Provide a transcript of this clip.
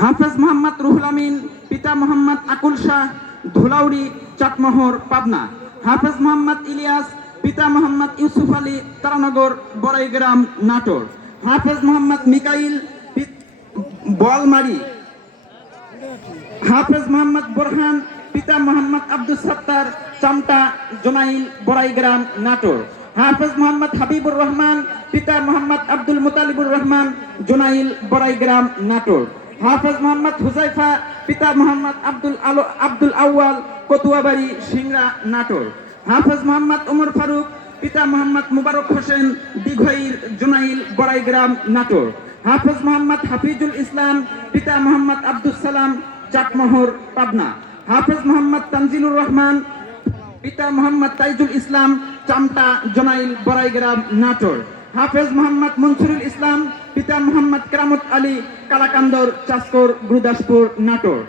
হাফেজ মোহাম্মদ রুহুল আমিন, পিতা মোহাম্মদ আকুল শাহ, ধুলাউড়ি, চাটমোহর, পাবনা। হাফেজ মোহাম্মদ ইলিয়াস, পিতা মোহাম্মদ ইউসুফ আলী, তারানগর, বড়াইগ্রাম, নাটোর। হাফেজ মোহাম্মদ মিকাইল, বোয়ালমারী। হাফেজ মোহাম্মদ বোরহান, পিতা মোহাম্মদ আব্দুল সত্তার, চামটা, জোনাইল, বড়াইগ্রাম, নাটোর। হাফেজ মোহাম্মদ হাবিবুর রহমান, পিতা মোহাম্মদ আব্দুল মুতালিবুর রহমান, জোনাইল, বড়াইগ্রাম, নাটোর। হাফেজ মোহাম্মদ হুজাইফা, পিতা মোহাম্মদ আব্দুল আউয়াল, কতুয়াবাড়ি, সিংড়া, নাটোর। হাফেজ মোহাম্মদ ওমর ফারুক, পিতা মোহাম্মদ মুবারক হোসেন, দিঘইর, জোনাইল, বড়াইগ্রাম, নাটোর। হাফেজ মোহাম্মদ হাফিজুল ইসলাম, পিতা মোহাম্মদ আব্দুল সালাম, চাটমোহর, পাবনা। হাফেজ মোহাম্মদ তানজিলুর রহমান, পিতা মোহাম্মদ তাইজুল ইসলাম, চামটা, জোনাইল, বড়াইগ্রাম, নাটোর। হাফেজ মোহাম্মদ মনসুরুল ইসলাম, পিতা মোহাম্মদ কেরামত আলী, কালাকান্দর, চাসকর, গুরুদাসপুর, নাটোর।